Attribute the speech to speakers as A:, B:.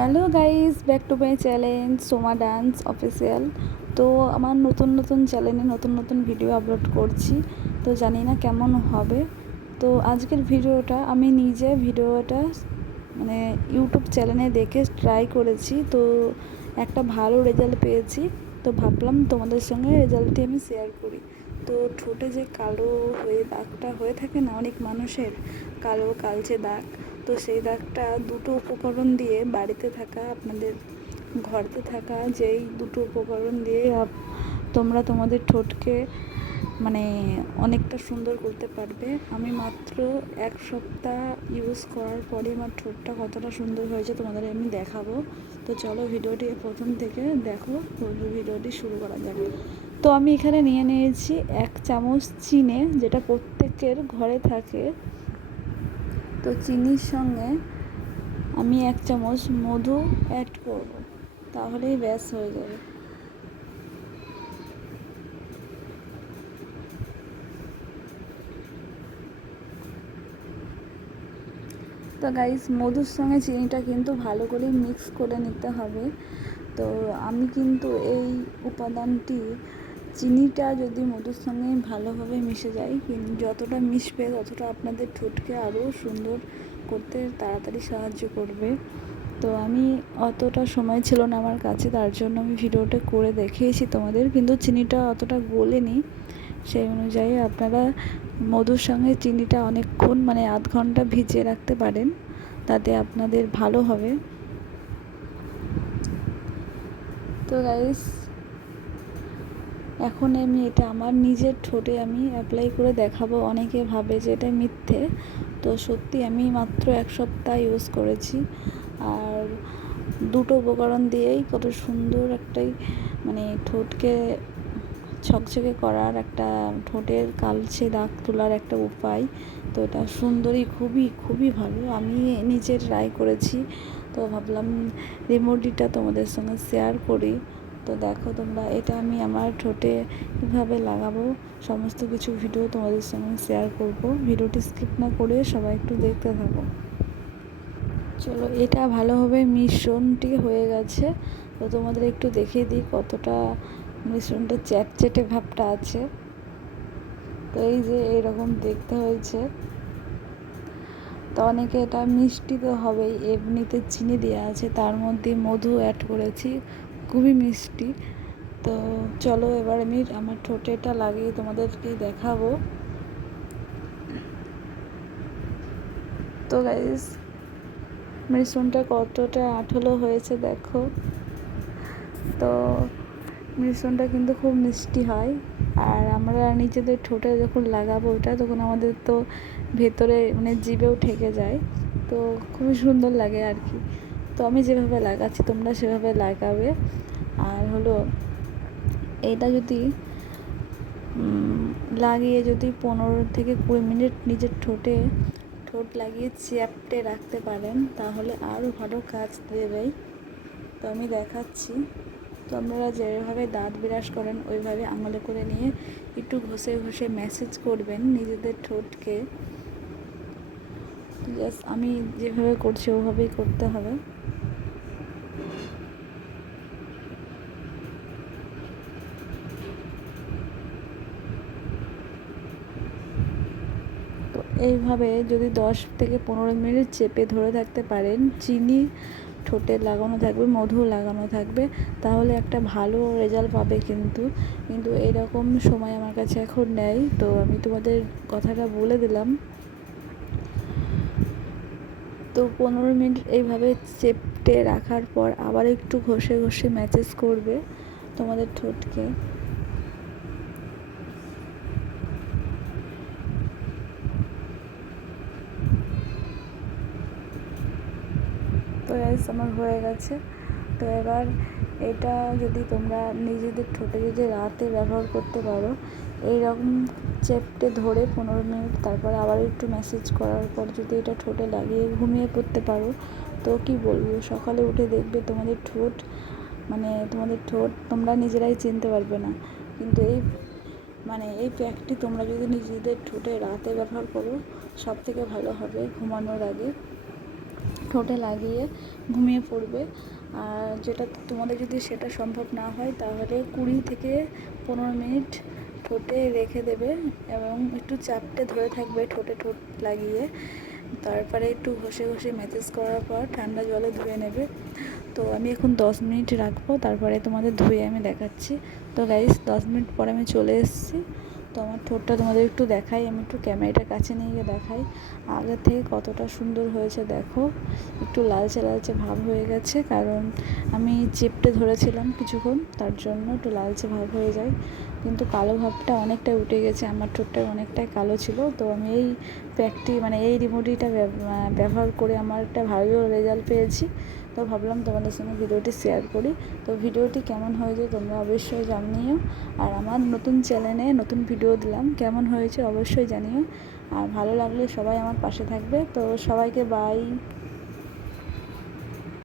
A: Hello guys back to my challenge, Soma dance official তো আমার নতুন নতুন চ্যানেলে নতুন নতুন ভিডিও আপলোড করছি, তো জানি না কেমন হবে। তো আজকের ভিডিওটা আমি নিজে ভিডিওটা মানে ইউটিউব চ্যানেলে দেখে ট্রাই করেছি, তো একটা ভালো রেজাল্ট পেয়েছি। তো ভাবলাম তোমাদের সঙ্গে রেজাল্টটি আমি শেয়ার করি। তো ঠোঁটে যে কালো হয়ে দাগটা হয়ে থাকে না, অনেক মানুষের কালো, কালচে দাগ তো সেই দাগটা দুটো উপকরণ দিয়ে বাড়িতে থাকা, আপনাদের ঘরতে থাকা, যেই দুটো উপকরণ দিয়ে তোমরা তোমাদের ঠোঁটকে মানে অনেকটা সুন্দর করতে পারবে। আমি মাত্র এক সপ্তাহ ইউজ করার পরে আমার ঠোঁটটা কতটা সুন্দর হয়েছে তোমাদের আমি দেখাবো। তো চলো ভিডিওটি প্রথম থেকে দেখো ভিডিওটি শুরু করা যাবে তো আমি এখানে নিয়ে নিয়েছি এক চামচ চিনে, যেটা প্রত্যেকের ঘরে থাকে। তো চিনির সঙ্গে আমি এক চামচ মধু অ্যাড করব। তাহলেই ব্যাস হয়ে যাবে। তো গাইস মধুর সঙ্গে চিনিটা কিন্তু ভালো করে মিক্স করে নিতে হবে। তো আমি কিন্তু এই উপাদানটি চিনিটা যদি মধুর সঙ্গে ভালোভাবে মিশে যায় যতটা মিশবে ততটা আপনাদের ঠোঁটকে আরও সুন্দর করতে তাড়াতাড়ি সাহায্য করবে। তো আমি অতটা সময় ছিল না আমার কাছে, তার জন্য আমি ভিডিওটা করে দেখিয়েছি তোমাদের, কিন্তু চিনিটা অতটা গলেনি। সেই অনুযায়ী আপনারা মধুর সঙ্গে চিনিটা অনেকক্ষণ মানে আধ ঘণ্টা ভিজিয়ে রাখতে পারেন, তাতে আপনাদের ভালো হবে। তো গাইস এখন আমি এটা আমার নিজের ঠোঁটে আমি অ্যাপ্লাই করে দেখাবো। অনেকে ভাবে যে এটা মিথ্যে। তো সত্যি আমি মাত্র এক সপ্তাহ ইউজ করেছি। আর দুটো উপকরণ দিয়েই কত সুন্দর একটাই মানে ঠোঁটকে ছকছকে করার একটা ঠোঁটের কালচে দাগ তোলার একটা উপায়। তো এটা সুন্দরী, খুবই খুবই ভালো। আমি নিজে ট্রাই করেছি। তো ভাবলাম রেমোডিটা তোমাদের সঙ্গে শেয়ার করি। তো দেখো তোমরা, এটা আমি আমার ঠোঁটে কীভাবে লাগাবো? সমস্ত কিছু ভিডিও তোমাদের সঙ্গে শেয়ার করব। ভিডিওটি স্কিপ না করে সবাই একটু দেখতে থাকো। চলো, এটা ভালোভাবে মিশ্রণটি হয়ে গেছে। তো তোমাদের একটু দেখিয়ে দিই কতটা মিশ্রণটা চ্যাটচ্যাটে ভাবটা আছে। তো এই যে এরকম দেখতে হয়েছে। তো অনেকে এটা মিষ্টি তো হবেই, এমনিতে চিনি দেওয়া আছে, তার মধ্যে মধু অ্যাড করেছি। খুবই মিষ্টি। তো চলো এবার আমি আমার ঠোঁটে এটা লাগিয়ে তোমাদেরকে দেখাবো। তো গাইস মিশ্রণটা কতটা আঠলো হয়েছে দেখো। তো মিশ্রণটা কিন্তু খুব মিষ্টি হয়। আর আমরা নিজেদের ঠোঁটে যখন লাগাবো ওটা, তখন আমাদের তো ভেতরে মানে জিভেও ঠেকে যায়। তো খুবই সুন্দর লাগে আর কি। তো আমি যেভাবে লাগাচ্ছি, তোমরা সেভাবে লাগাবে। আর হলো, এটা যদি লাগিয়ে যদি পনেরো থেকে কুড়ি মিনিট নিজের ঠোঁটে, ঠোঁট লাগিয়ে চ্যাপটে রাখতে পারেন, তাহলে আরও ভালো কাজ দেবে। তো আমি দেখাচ্ছি। তো আপনারা যেভাবে দাঁত বিরাস করেন, ওইভাবে আঙুলে করে নিয়ে একটু ঘষে ঘষে ম্যাসেজ করবেন নিজেদের ঠোঁটকে। জাস্ট আমি যেভাবে করছি, ওভাবেই করতে হবে তো এইভাবে যদি দশ থেকে পনেরো মিনিট চেপে ধরে থাকতে পারেন, চিনি, ঠোঁটে লাগানো থাকবে, মধু লাগানো থাকবে, তাহলে একটা ভালো রেজাল্ট পাবে কিন্তু। কিন্তু এরকম সময় আমার কাছে এখন নেই। তো আমি তোমাদের কথাটা বলে দিলাম। তো পনেরো মিনিট এইভাবে চেপটে রাখার পর আবার একটু ঘষে ঘষে ম্যাচেস করবে তোমাদের ঠোঁটকে। গাইস আমার হয়ে গেছে। তো এবার এটা যদি তোমরা নিজেদের ঠোঁটে যদি রাতে ব্যবহার করতে পারো, এইরকম চেপটে ধরে পনেরো মিনিট, তারপর আবার একটু ম্যাসেজ করার পর যদি এটা ঠোঁটে লাগিয়ে ঘুমিয়ে পড়তে পারো, তো কি বলব? সকালে উঠে দেখবে তোমাদের ঠোঁট মানে তোমাদের ঠোঁট তোমরা নিজেরাই চিনতে পারবে না। কিন্তু এই মানে এই প্যাকটি তোমরা যদি নিজেদের ঠোঁটে রাতে ব্যবহার করো সব থেকে ভালো হবে ঘুমানোর আগে। ঠোঁটে লাগিয়ে ঘুমিয়ে পড়বে। আর যেটা তোমাদের যদি সেটা সম্ভব না হয়, তাহলে কুড়ি থেকে পনেরো মিনিট ঠোঁটে রেখে দেবে এবং একটু চাপটে ধরে থাকবে ঠোঁটে ঠোঁট লাগিয়ে। তারপরে একটু ঘষে ঘষে ম্যাসেজ করার পর ঠান্ডা জলে ধুয়ে নেবে। তো আমি এখন দশ মিনিট রাখব, তারপরে তোমাদের ধুয়ে আমি দেখাচ্ছি। তো গাইস দশ মিনিট পরে আমি চলে এসেছি। তো আমার ঠোঁটটা তোমাদের একটু দেখাই, আমি একটু ক্যামেরাটা কাছে নিয়ে গিয়ে দেখাই। আগে থেকে কতটা সুন্দর হয়েছে দেখো, একটু লালচে লালচে ভাব হয়ে গেছে, কারণ আমি চেপটে ধরেছিলাম কিছুক্ষণ, তার জন্য একটু লালচে ভাব হয়ে যায়। কিন্তু কালো ভাবটা অনেকটাই উঠে গেছে, আমার ঠোঁটটা অনেকটাই কালো ছিল। তো আমি এই প্যাকটি মানে এই রিমোডিটা ব্যবহার করে আমার একটা ভালো রেজাল্ট পেয়েছি। তো ভাবলাম তোমাদের সঙ্গে ভিডিওটি শেয়ার করি। তো ভিডিওটি কেমন হয়েছে তোমরা অবশ্যই জানিও। আর আমার নতুন চ্যানেলে নতুন ভিডিও দিলাম, কেমন হয়েছে অবশ্যই জানিও। আর ভালো লাগলে সবাই আমার পাশে থাকবে। তো সবাইকে বাই